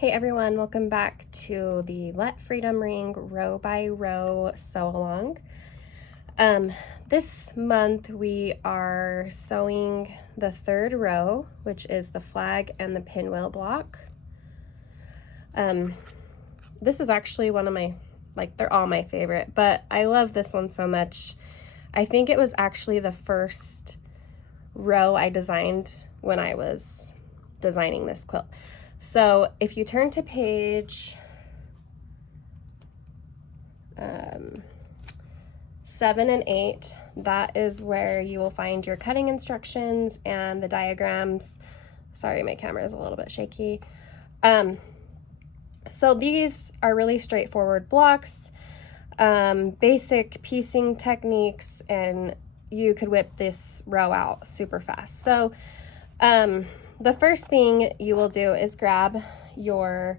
Hey everyone, welcome back to the Let Freedom Ring row by row sew along. This month we are sewing the third row, which is the flag and the pinwheel block. This is actually one of my, they're all my favorite, but I love this one so much. I think it was actually the first row I designed when I was designing this quilt. So if you turn to page 7 and 8, that is where you will find your cutting instructions and the diagrams. Sorry, my camera is a little bit shaky. So these are really straightforward blocks, basic piecing techniques, and you could whip this row out super fast. So the first thing you will do is grab your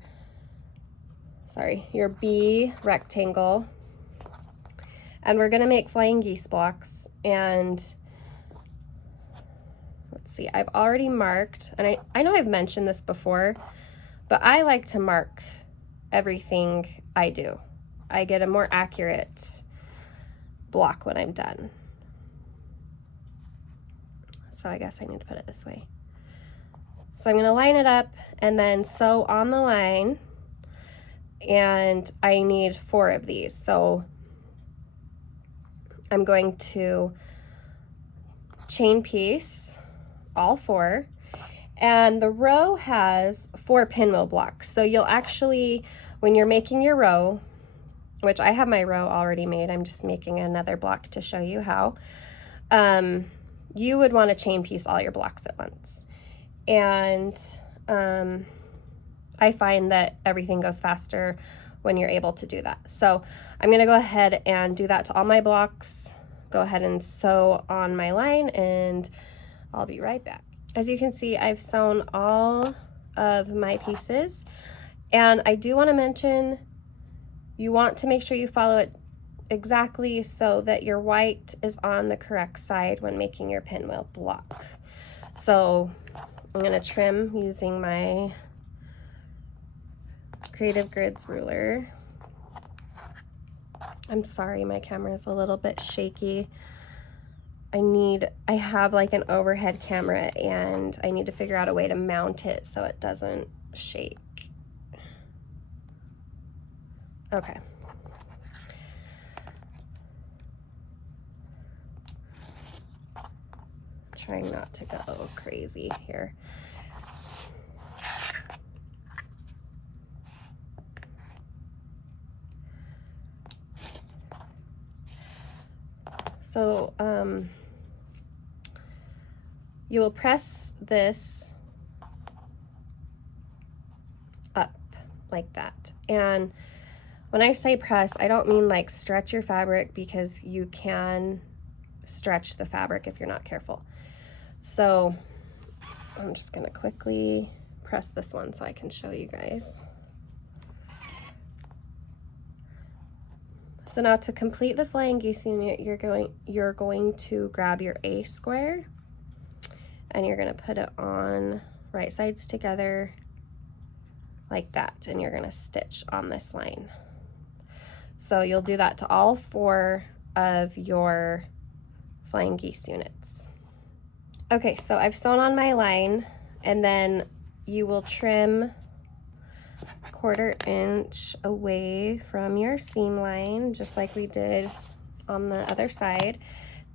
B rectangle, and we're gonna make flying geese blocks. And let's see, I've already marked, and I know I've mentioned this before, but I like to mark everything I do. I get a more accurate block when I'm done. So I guess I need to put it this way. So I'm going to line it up and then sew on the line, and I need 4 of these. So I'm going to chain piece all 4, and the row has 4 pinwheel blocks. So you'll actually, when you're making your row, which I have my row already made, I'm just making another block to show you how, you would want to chain piece all your blocks at once. And I find that everything goes faster when you're able to do that. So I'm going to go ahead and do that to all my blocks, go ahead and sew on my line, and I'll be right back. As you can see, I've sewn all of my pieces, and I do want to mention you want to make sure you follow it exactly so that your white is on the correct side when making your pinwheel block. So I'm going to trim using my Creative Grids ruler. I'm sorry, my camera is a little bit shaky. I have like an overhead camera, and I need to figure out a way to mount it so it doesn't shake. Okay. Trying not to go crazy here. So you will press this up like that. And when I say press, I don't mean like stretch your fabric, because you can stretch the fabric if you're not careful. So I'm just going to quickly press this one so I can show you guys. So now to complete the flying geese unit, you're going to grab your A square, and you're going to put it on right sides together like that, and you're going to stitch on this line. So you'll do that to all 4 of your flying geese units. Okay, so I've sewn on my line, and then you will trim 1/4 inch away from your seam line, just like we did on the other side.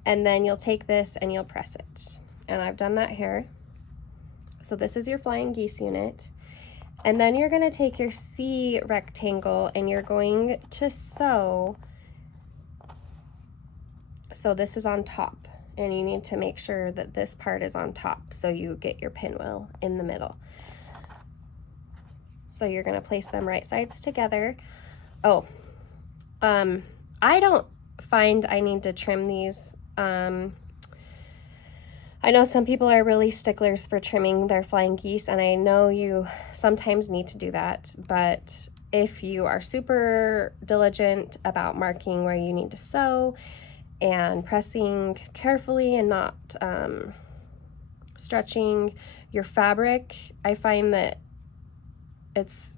And then you'll take this and you'll press it. And I've done that here. So this is your flying geese unit. And then you're going to take your C rectangle and you're going to sew. So this is on top, and you need to make sure that this part is on top so you get your pinwheel in the middle. So you're going to place them right sides together. Oh, I don't find I need to trim these. I know some people are really sticklers for trimming their flying geese, and I know you sometimes need to do that, but if you are super diligent about marking where you need to sew and pressing carefully and not stretching your fabric, I find that it's,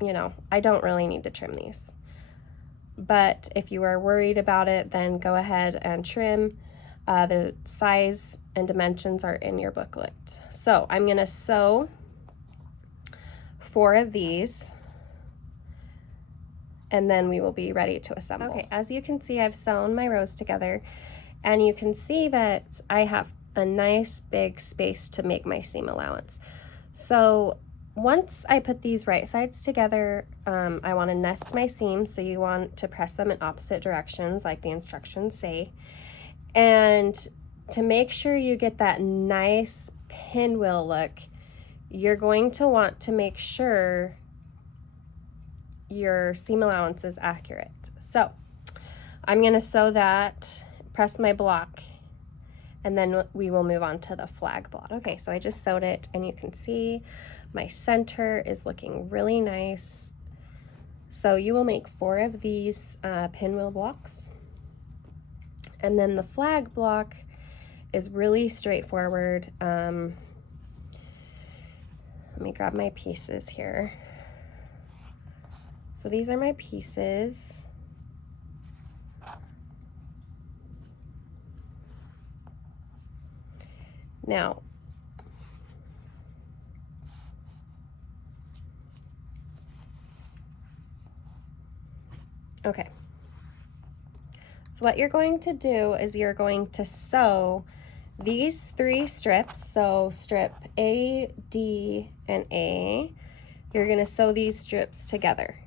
you know, I don't really need to trim these. But if you are worried about it, then go ahead and trim. The size and dimensions are in your booklet. So I'm going to sew 4 of these, and then we will be ready to assemble. Okay, as you can see, I've sewn my rows together, and you can see that I have a nice big space to make my seam allowance. So once I put these right sides together, I want to nest my seams, so you want to press them in opposite directions like the instructions say. And to make sure you get that nice pinwheel look, you're going to want to make sure your seam allowance is accurate. So I'm going to sew that, press my block, and then we will move on to the flag block. Okay, so I just sewed it, and you can see my center is looking really nice. So you will make 4 of these pinwheel blocks. And then the flag block is really straightforward. Let me grab my pieces here. So these are my pieces. Now, okay. So what you're going to do is you're going to sew these 3 strips. So strip A, D, and A. You're going to sew these strips together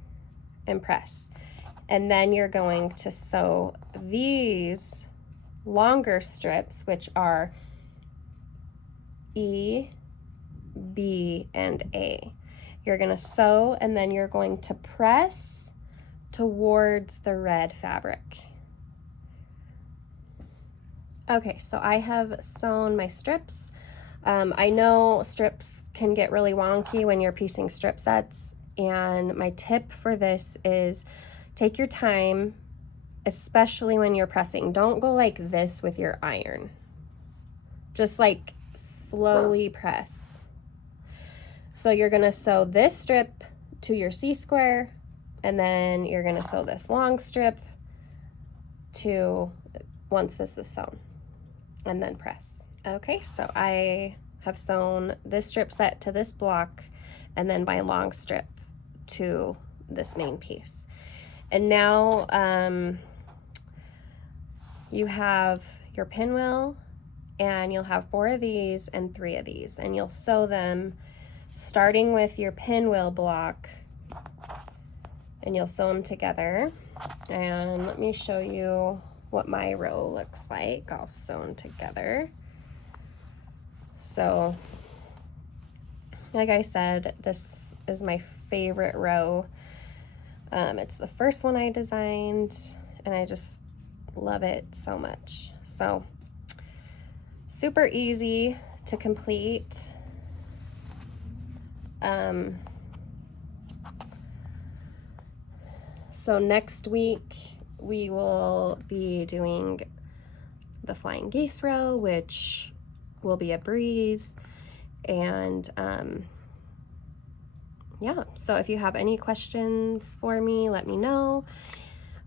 and press. And then you're going to sew these longer strips, which are E, B, and A. You're going to sew, and then you're going to press towards the red fabric. Okay, so I have sewn my strips. I know strips can get really wonky when you're piecing strip sets, and my tip for this is take your time, especially when you're pressing. Don't go like this with your iron. Just like slowly press. So you're gonna sew this strip to your C-square, and then you're gonna sew this long strip to once this is sewn, and then press. Okay, so I have sewn this strip set to this block, and then my long strip to this main piece. And now you have your pinwheel, and you'll have 4 of these and 3 of these, and you'll sew them starting with your pinwheel block, and you'll sew them together. And let me show you what my row looks like all sewn together. So like I said, this is my favorite row. It's the first one I designed, and I just love it so much. So super easy to complete. So next week we will be doing the flying geese row, which will be a breeze. And yeah, so if you have any questions for me, let me know.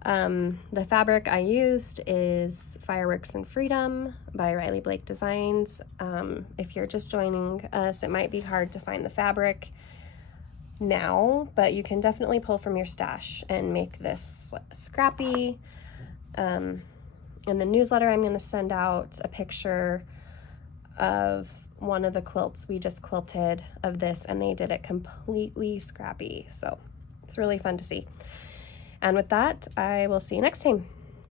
The fabric I used is Fireworks and Freedom by Riley Blake Designs. If you're just joining us, it might be hard to find the fabric now, but you can definitely pull from your stash and make this scrappy. In the newsletter, I'm going to send out a picture of one of the quilts we just quilted of this, and they did it completely scrappy, so it's really fun to see. And with that, I will see you next time.